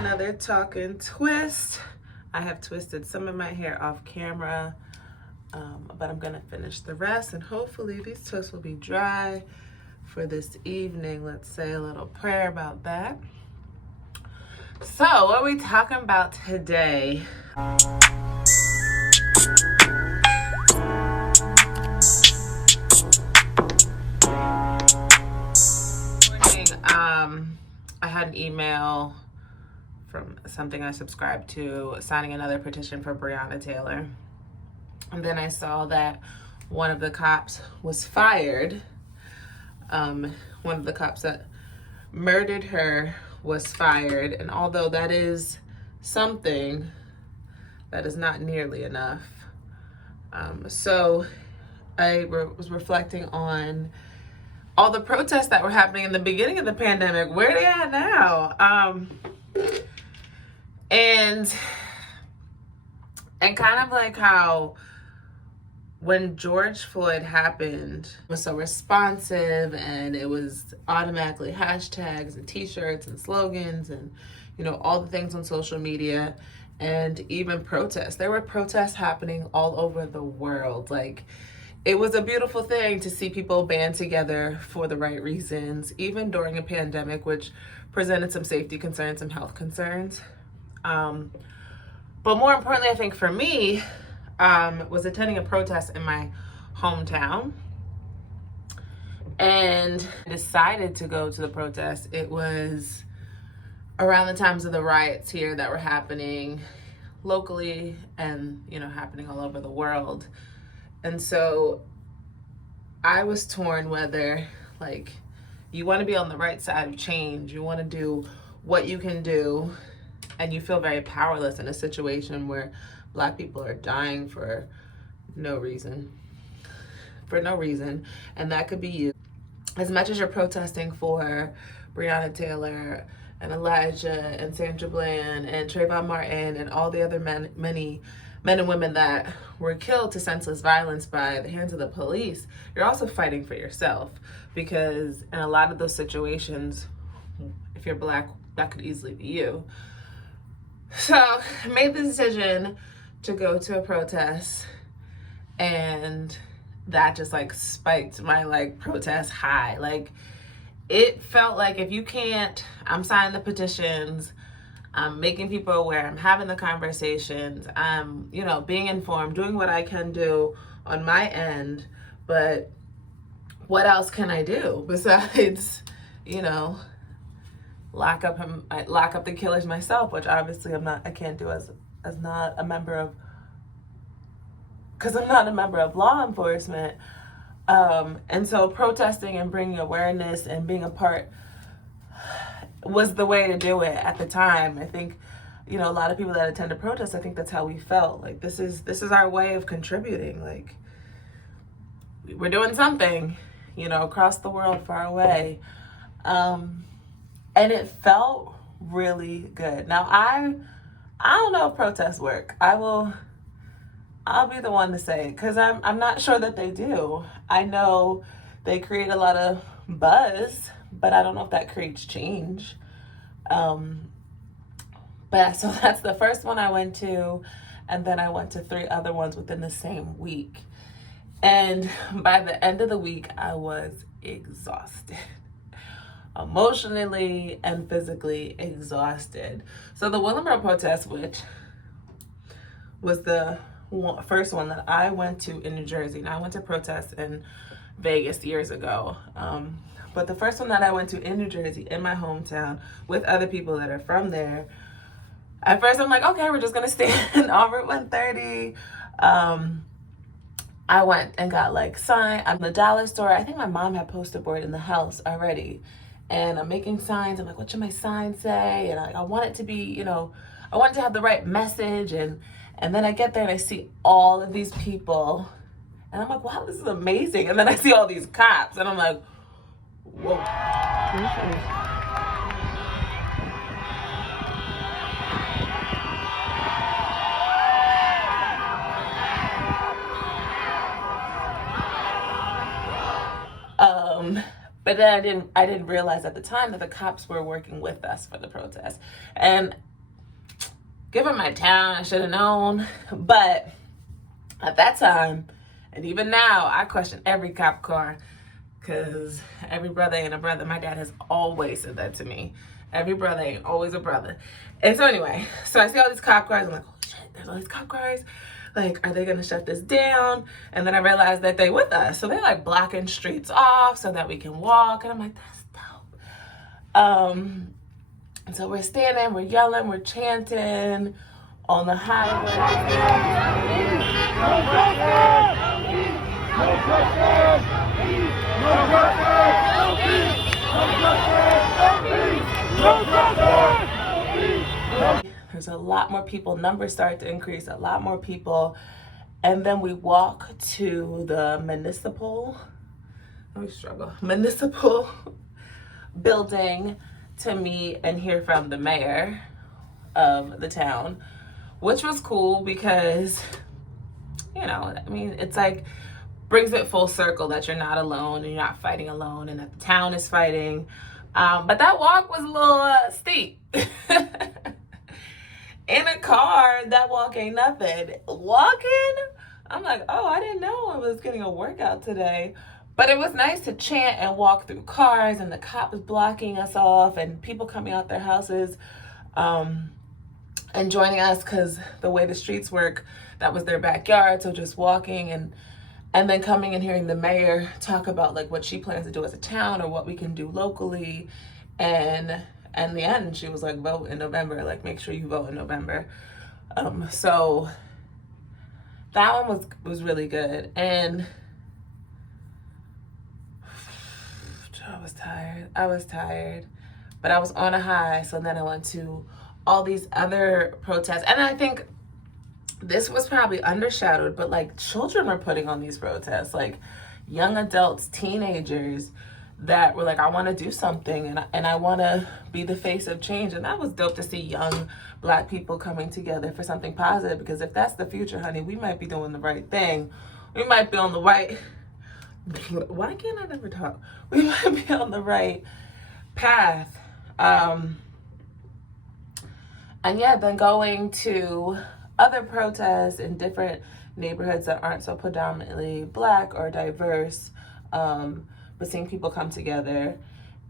another talk and twist. I have twisted some of my hair off camera, but I'm gonna finish the rest, and hopefully these twists will be dry for this evening. Let's say a little prayer about that. So what are we talking about today? I had an email from something I subscribed to signing another petition for Breonna Taylor. And then I saw that one of the cops was fired. One of the cops that murdered her was fired. And although that is something, that is not nearly enough. So I was reflecting on all the protests that were happening in the beginning of the pandemic. Where are they at now? And kind of like how when George Floyd happened, it was so responsive, and it was automatically hashtags and t-shirts and slogans and, you know, all the things on social media, and even protests. There were protests happening all over the world. Like, it was a beautiful thing to see people band together for the right reasons, even during a pandemic, which presented some safety concerns, some health concerns. But more importantly, I think for me, was attending a protest in my hometown, and decided to go to the protest. It was around the times of the riots here that were happening locally and, you know, happening all over the world. And so I was torn whether, like, you want to be on the right side of change, you want to do what you can do, and you feel very powerless in a situation where Black people are dying for no reason. And that could be you. As much as you're protesting for Breonna Taylor and Elijah and Sandra Bland and Trayvon Martin and all the other many men and women that were killed to senseless violence by the hands of the police, you're also fighting for yourself, because in a lot of those situations, if you're Black, that could easily be you. So I made the decision to go to a protest, and that just like spiked my like protest high. Like, it felt like, if you can't, I'm signing the petitions, I'm making people aware, I'm having the conversations, I'm, you know, being informed, doing what I can do on my end, but what else can I do besides, you know, lock up the killers myself, which obviously I can't do as not a member of, because I'm not a member of law enforcement. And so protesting and bringing awareness and being a part was the way to do it at the time. I think, you know, a lot of people that attend a protest, I think that's how we felt. Like, this is our way of contributing. Like, we're doing something, you know, across the world, far away. And it felt really good. Now, I don't know if protests work. I'll be the one to say it, because I'm not sure that they do. I know they create a lot of buzz, but I don't know if that creates change. But so that's the first one I went to, and then I went to 3 other ones within the same week. And by the end of the week, I was exhausted. Emotionally and physically exhausted. So the Willingboro protest, which was the first one that I went to in New Jersey. Now, I went to protests in Vegas years ago. But the first one that I went to in New Jersey, in my hometown, with other people that are from there, at first I'm like, okay, we're just gonna stand on Route 130. I went and got like sign. I'm in the dollar store. I think my mom had poster board in the house already. And I'm making signs. I'm like, what should my sign say? And I want it to be, you know, I want it to have the right message. And then I get there and I see all of these people. And I'm like, wow, this is amazing. And then I see all these cops. And I'm like, whoa. But then I didn't realize at the time that the cops were working with us for the protest. And Give him my town, I should have known. But at that time, and even now, I question every cop car, because every brother ain't a brother. My dad has always said that to me. Every brother ain't always a brother. And so anyway, so I see all these cop cars. I'm like, oh shit, there's all these cop cars. Like, are they gonna shut this down? And then I realized that they with us. So they're like blocking streets off so that we can walk. And I'm like, that's dope. And so we're standing, we're yelling, we're chanting on the highway. There's a lot more people, numbers start to increase, a lot more people. And then we walk to the municipal building to meet and hear from the mayor of the town, which was cool because, you know, I mean, it's like, brings it full circle that you're not alone and you're not fighting alone and that the town is fighting. But that walk was a little steep. In a car, that walk ain't nothing. Walking, I'm like, oh, I didn't know I was getting a workout today. But it was nice to chant and walk through cars and the cops blocking us off and people coming out their houses and joining us, because the way the streets work, that was their backyard. So just walking and then coming and hearing the mayor talk about like what she plans to do as a town or what we can do locally. And in the end, she was like, vote in November, like make sure you vote in November. So that one was really good. And I was tired, but I was on a high. So then I went to all these other protests. And I think this was probably undershadowed, but like children were putting on these protests, like young adults, teenagers that were like, I want to do something and I want to be the face of change. And that was dope to see young Black people coming together for something positive, because if that's the future, honey, we might be doing the right thing. We might be on the right, why can't I never talk? We might be on the right path. And yeah, then going to other protests in different neighborhoods that aren't so predominantly Black or diverse, but seeing people come together.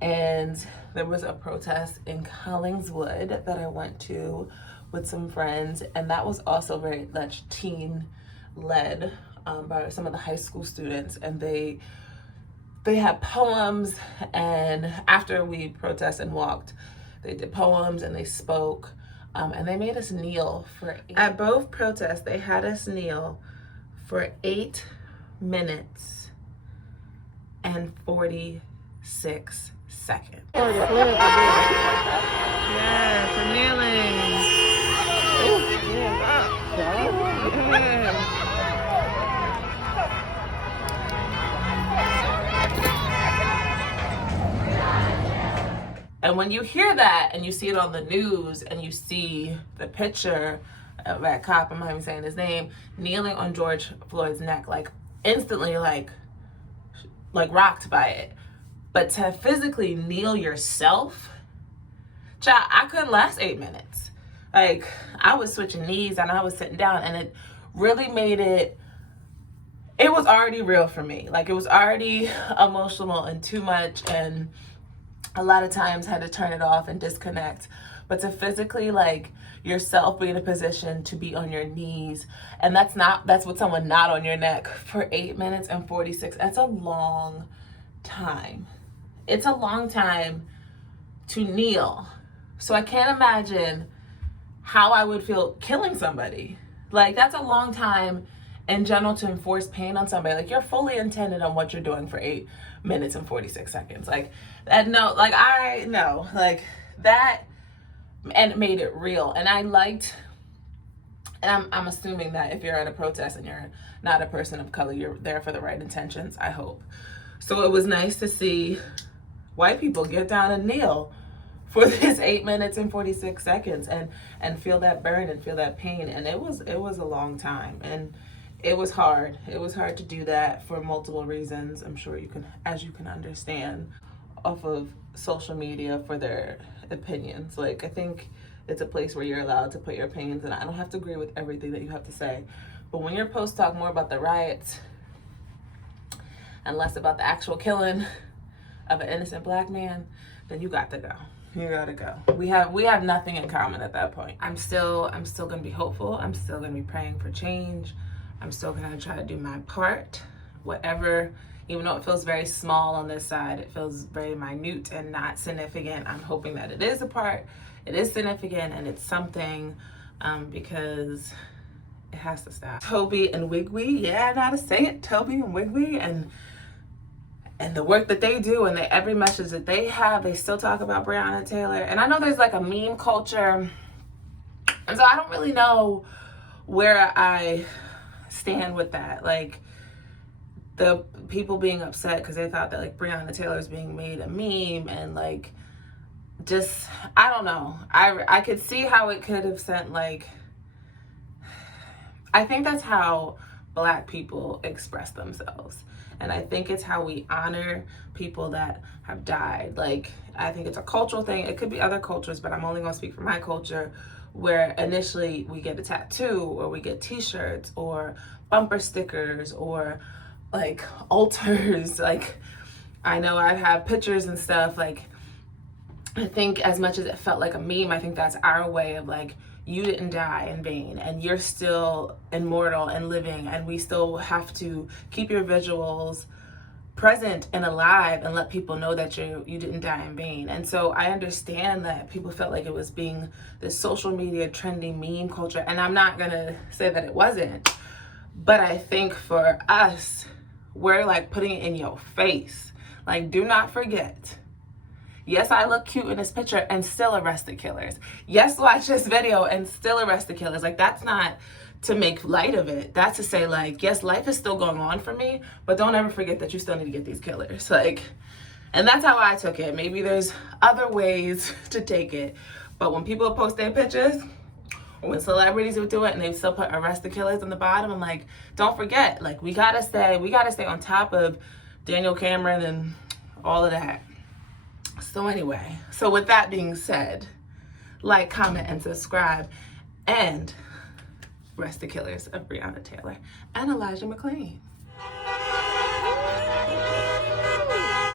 And there was a protest in Collingswood that I went to with some friends, and that was also very much teen-led by some of the high school students, and they had poems, and after we protested and walked, they did poems and they spoke. And they made us kneel at both protests, they had us kneel for 8 minutes and 46 seconds. Yeah, for kneeling. And when you hear that and you see it on the news and you see the picture of that cop, I'm not even saying his name, kneeling on George Floyd's neck, like instantly like rocked by it. But to physically kneel yourself, child, I couldn't last 8 minutes. Like I was switching knees and I was sitting down, and it really made it was already real for me. Like it was already emotional and too much, and a lot of times had to turn it off and disconnect. But to physically like yourself be in a position to be on your knees, and that's with someone not on your neck for 8 minutes and 46, that's a long time. It's a long time to kneel. So I can't imagine how I would feel killing somebody. Like that's a long time in general to enforce pain on somebody. Like you're fully intended on what you're doing for 8 minutes and 46 seconds. Like that, no, like I know, like that, and it made it real. And I liked, and I'm assuming that if you're at a protest and you're not a person of color, you're there for the right intentions, I hope. So it was nice to see white people get down and kneel for this 8 minutes and 46 seconds and feel that burn and feel that pain. And it was a long time, and it was hard. It was hard to do that for multiple reasons. I'm sure you can understand, off of social media, for their opinions. Like, I think it's a place where you're allowed to put your opinions, and I don't have to agree with everything that you have to say. But when your posts talk more about the riots and less about the actual killing of an innocent Black man, then you got to go. You gotta go. We have nothing in common at that point. I'm still gonna be hopeful. I'm still gonna be praying for change. I'm still gonna try to do my part. Whatever, even though it feels very small on this side, it feels very minute and not significant. I'm hoping that it is a part, it is significant, and it's something, because it has to stop. Toby and Wigwe, yeah, I know how to say it. Toby and Wigwe, and the work that they do, and every message that they have, they still talk about Breonna Taylor. And I know there's like a meme culture, and so I don't really know where I stand with that. Like, the people being upset because they thought that like Breonna Taylor is being made a meme, and like, just, I don't know. I could see how it could have sent like, I think that's how Black people express themselves. And I think it's how we honor people that have died. Like, I think it's a cultural thing. It could be other cultures, but I'm only gonna speak for my culture, where initially we get a tattoo, or we get t-shirts, or bumper stickers, or like altars. Like, I know I have pictures and stuff. Like, I think as much as it felt like a meme, I think that's our way of like, you didn't die in vain, and you're still immortal and living, and we still have to keep your visuals present and alive and let people know that you didn't die in vain. And so I understand that people felt like it was being this social media trendy meme culture, and I'm not gonna say that it wasn't, but I think for us, we're like putting it in your face. Like, do not forget, yes, I look cute in this picture and still arrest the killers. Yes, watch this video and still arrest the killers. Like, that's not to make light of it. That's to say, like, yes, life is still going on for me, but don't ever forget that you still need to get these killers. Like, and that's how I took it. Maybe there's other ways to take it. But when people post their pictures, or when celebrities would do it and they still put arrest the killers on the bottom, I'm like, don't forget, like, we gotta stay on top of Daniel Cameron and all of that. So anyway, so with that being said, like, comment, and subscribe, and arrest the killers of Breonna Taylor and Elijah McClain.